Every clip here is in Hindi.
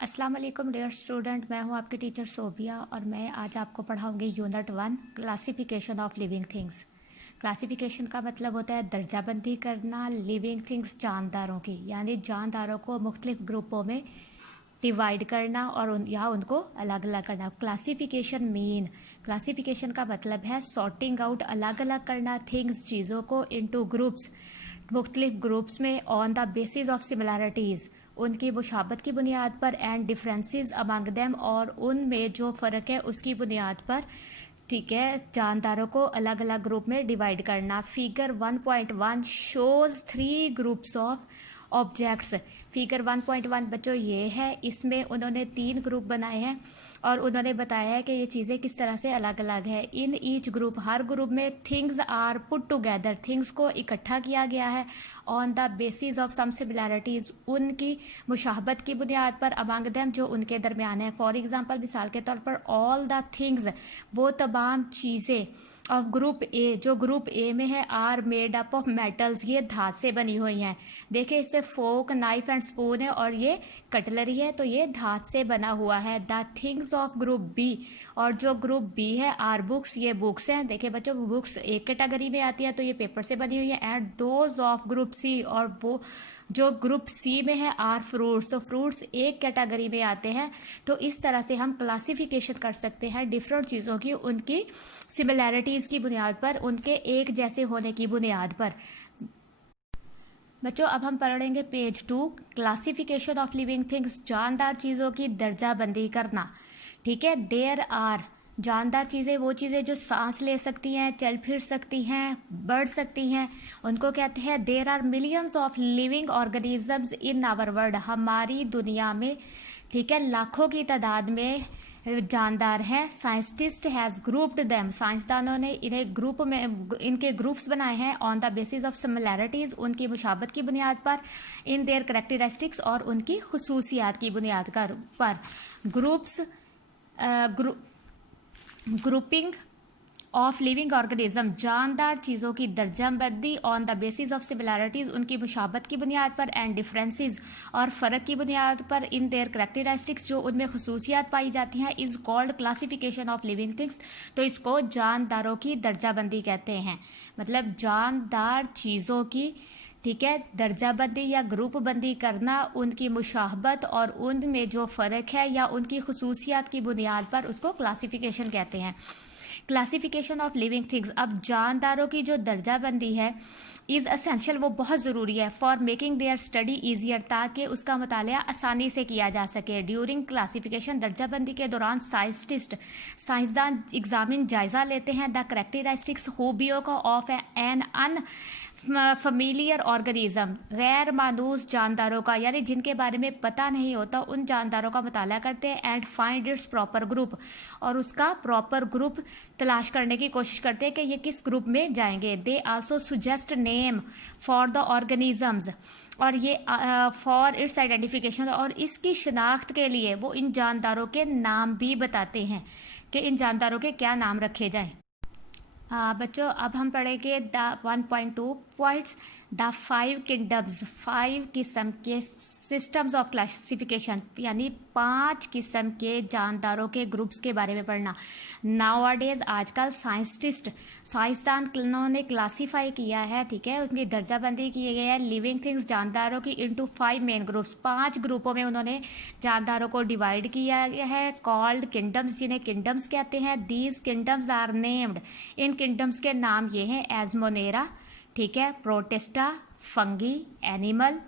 अस्सलाम वालेकुम डियर स्टूडेंट, मैं हूं आपकी टीचर सोबिया और मैं आज आपको पढ़ाऊंगी unit 1 classification of living things. Classification का मतलब होता है दर्जाबंदी करना लिविंग थिंग्स जानदारों की, यानी जानदारों को मुख्तलिफ ग्रुपों में डिवाइड करना और या उनको अलग अलग करना। क्लासिफिकेशन का मतलब है सॉर्टिंग आउट, अलग अलग करना थिंग्स चीज़ों को इनटू ग्रुप्स, मुख्तलिफ ग्रुप्स में on the basis of similarities, उनकी मुशाबत की बुनियाद पर, एंड डिफरेंसेस अमंग देम, और उनमें जो फ़र्क है उसकी बुनियाद पर, ठीक है, जानदारों को अलग अलग ग्रुप में डिवाइड करना। Figure 1.1 shows 3 groups of objects. Figure 1.1 बच्चों ये है, इसमें उन्होंने 3 ग्रुप बनाए हैं और उन्होंने बताया है कि ये चीज़ें किस तरह से अलग अलग है। इन ईच ग्रुप, हर ग्रुप में things are put together, things को इकट्ठा किया गया है on the basis of some similarities, उनकी मुशाबत की बुनियाद पर, अमंग देम, जो उनके दरमियान है। फॉर एग्जांपल, मिसाल के तौर पर, ऑल द थिंग्स, वो तमाम चीज़ें ऑफ ग्रुप ए, जो ग्रुप ए में है, are made up of metals, ये धात से बनी हुई हैं। देखिए इस पे फोक, नाइफ एंड स्पून है और ये कटलरी है, तो ये धात से बना हुआ है। The things of group B, और जो ग्रुप बी है, आर बुक्स, ये बुक्स हैं। देखिए बच्चों, बुक्स एक कैटेगरी में आती है तो ये पेपर से बनी हुई है। And those of group C, और वो जो ग्रुप सी में है, आर फ्रूट्स, तो फ्रूट्स एक कैटेगरी में आते हैं। तो इस तरह से हम क्लासिफिकेशन कर सकते हैं डिफरेंट चीज़ों की उनकी सिमिलैरिटीज़ की बुनियाद पर, उनके एक जैसे होने की बुनियाद पर। बच्चों अब हम पढ़ेंगे page 2, classification of living things, जानदार चीज़ों की दर्जाबंदी करना। ठीक है, देयर आर, जानदार चीज़ें वो चीज़ें जो सांस ले सकती हैं, चल फिर सकती हैं, बढ़ सकती हैं, उनको कहते हैं। There are millions of living organisms in our world, हमारी दुनिया में, ठीक है, लाखों की तादाद में जानदार हैं। साइंटिस्ट हैज़ ग्रुप्ड देम, साइंसदानों ने इन्हें ग्रुप में, इनके ग्रुप्स बनाए हैं on the basis of similarities, उनकी मुशाबत की बुनियाद पर, इन देयर करैक्टरिस्टिक्स, और उनकी खसूसियात की बुनियाद पर। Groups grouping of living organism, जानदार चीज़ों की दर्जाबंदी on the basis of similarities, उनकी मुशाबत की बुनियाद पर, एंड डिफरेंसेस, और फ़र्क की बुनियाद पर, इन देयर करैक्टरिस्टिक्स, जो उनमें खसूसियात पाई जाती हैं, is called classification of living things. तो इसको जानदारों की दर्जाबंदी कहते हैं। मतलब जानदार चीज़ों की, ठीक है, दर्जाबंदी या ग्रुप बंदी करना, उनकी मुशाबत और उनमें जो फ़र्क है या उनकी खसूसियात की बुनियाद पर, उसको क्लासिफिकेशन कहते हैं। क्लासिफिकेशन ऑफ लिविंग थिंग्स, अब जानदारों की जो दर्जाबंदी है, इज़ असेंशियल, वो बहुत ज़रूरी है, for making their study easier, ताकि उसका मुताला आसानी से किया जा सके। ड्यूरिंग क्लासिफिकेशन, दर्जाबंदी के दौरान, साइंसदान एग्जामिन, जायज़ा लेते हैं, द करैक्टरिस्टिक्स, खूबियों का, ऑफ एन अन फमीलियर ऑर्गेनिज्म, गैर मानूस जानदारों का, यानी जिनके बारे में पता नहीं होता, उन जानदारों का मुताला करते हैं। And find its proper group, और उसका प्रॉपर ग्रुप तलाश करने की कोशिश करते हैं कि ये किस ग्रुप में जाएंगे। They also suggest name for the organisms, और ये फॉर इट्स आइडेंटिफिकेशन, और इसकी शनाख्त के लिए वो इन जानदारों के नाम भी बताते हैं कि इन जानदारों के क्या नाम रखे जाएं। बच्चों अब हम पढ़ेंगे द 1.2 पॉइंट्स, द 5 किंगडम्स, 5 किस्म के सिस्टम्स ऑफ क्लासिफिकेशन, यानी 5 किस्म के जानदारों के ग्रुप्स के बारे में पढ़ना। नाउअडेज, आजकल साइंसदानों ने क्लासीफाई किया है, ठीक है, उसकी दर्जाबंदी की गई है लिविंग थिंग्स, जानदारों की, इनटू 5 मेन ग्रुप्स, 5 ग्रुपों में उन्होंने जानदारों को डिवाइड किया गया है, कॉल्ड किंगडम्स, जिन्हें किंगडम्स कहते हैं। दीज किंगडम्स आर नेम्ड, इन किंगडम्स के नाम ये हैं, एजमोनेरा, ठीक है, Protista, fungi, animal,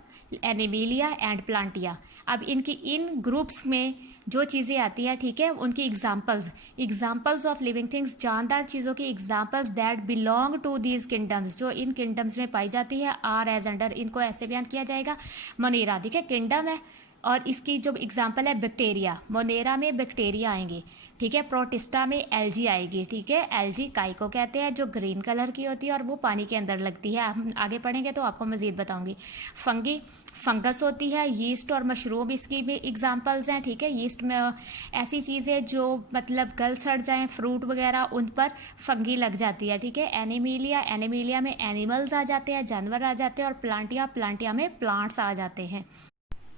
Animalia and Plantae. अब इनकी इन ग्रुप्स में जो चीज़ें आती हैं, ठीक है, उनकी एग्जाम्पल्स ऑफ लिविंग थिंग्स, जानदार चीज़ों की examples that belong to these kingdoms, जो इन किंगडम्स में पाई जाती है, आर एज अंडर, इनको ऐसे बयान किया जाएगा। मोनेरा, देखिए किंगडम है और इसकी जो एग्जाम्पल है बैक्टीरिया, मोनेरा में बैक्टीरिया आएंगे, ठीक है, प्रोटिस्टा में एल्जी आएगी, ठीक है, एल्जी काई को कहते हैं, जो ग्रीन कलर की होती है और वो पानी के अंदर लगती है। हम आगे पढ़ेंगे तो आपको मजीद बताऊंगी। फंगी, फंगस होती है। यीस्ट और मशरूम इसकी भी एग्जांपल्स हैं, ठीक है, यीस्ट में ऐसी चीज़ें जो मतलब गल सड़ जाएं, फ्रूट वगैरह, उन पर फंगी लग जाती है, ठीक है। एनिमिलिया में एनिमल्स आ जाते हैं, जानवर आ जाते हैं, और प्लांटिया में प्लांट्स आ जाते हैं।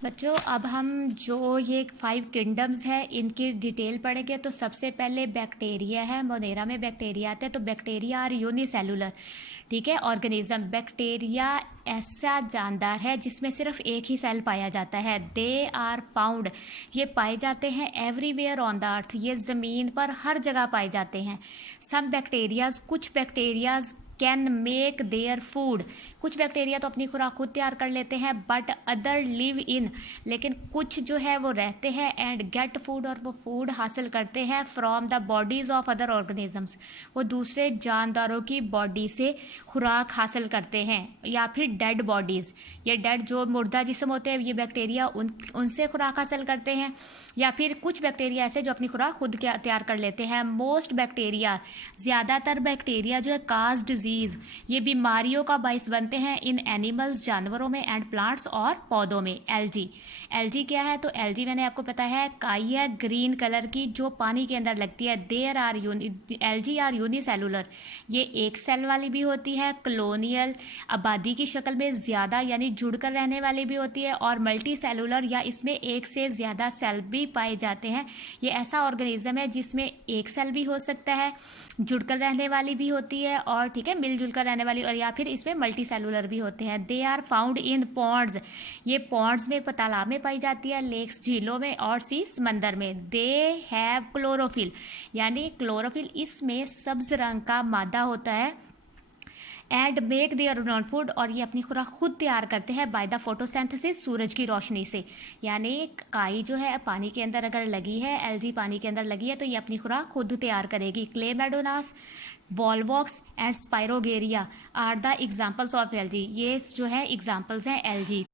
बच्चों अब हम जो ये 5 किंगडम्स है इनकी डिटेल पढ़ेंगे। तो सबसे पहले बैक्टीरिया है, मोनेरा में बैक्टीरिया आते हैं। तो बैक्टीरिया आर यूनिसेलुलर, ठीक है, ऑर्गेनिज्म। बैक्टीरिया ऐसा जानदार है जिसमें सिर्फ एक ही सेल पाया जाता है। दे आर फाउंड, ये पाए जाते हैं एवरीवेयर ऑन द अर्थ, ये ज़मीन पर हर जगह पाए जाते हैं। सम बैक्टीरियाज, कुछ bacterias can make their food, कुछ बैक्टीरिया तो अपनी खुराक खुद तैयार कर लेते हैं। बट अदर लिव इन, लेकिन कुछ जो है वो रहते हैं एंड गेट फूड, और वो फूड हासिल करते हैं from the bodies of other organisms, वो दूसरे जानदारों की बॉडी से खुराक हासिल करते हैं। या फिर डेड बॉडीज, ये डेड जो मुर्दा जिस्म होते हैं ये बैक्टीरिया उनसे खुराक हासिल करते हैं। या फिर कुछ बैक्टीरिया ऐसे जो अपनी खुराक खुद तैयार कर लेते हैं। मोस्ट बैक्टीरिया, ज़्यादातर बैक्टीरिया जो है काज डिजीज, ये बीमारियों का बाइस बनते हैं इन एनिमल्स, जानवरों में, एंड प्लांट्स और पौधों में। एल्जी, एल्जी क्या है? तो एल्जी मैंने आपको पता है काई है ग्रीन कलर की जो पानी के अंदर लगती है। There are algae are unicellular, ये एक सेल वाली भी होती है, कलोनियल आबादी की शक्ल में ज़्यादा यानी जुड़कर रहने वाली भी होती है, और मल्टी सेलुलर या इसमें एक से ज़्यादा सेल भी पाए जाते हैं। ये ऐसा ऑर्गेनिज्म है जिसमें एक सेल भी हो सकता है, जुड़कर रहने वाली भी होती है, और ठीक है मिलजुल कर रहने वाली, और या फिर इसमें मल्टी सेलुलर भी होते हैं। They are found in ponds, ये पॉन्ड्स में तालाब में पाई जाती है, लेक्स झीलों में, और सी समंदर में। दे हैव क्लोरोफिल, यानी क्लोरोफिल इसमें सब्ज रंग का मादा होता है। And make their own food, और ये अपनी खुराक खुद तैयार करते हैं बाय द फोटोसिंथेसिस, सूरज की रोशनी से। यानी काई जो है पानी के अंदर अगर लगी है, एल्जी पानी के अंदर लगी है, तो ये अपनी खुराक खुद तैयार करेगी। Chlamydomonas, Volvox and Spirogyra are the examples of algae, ये जो है एग्जाम्पल्स हैं एल्जी।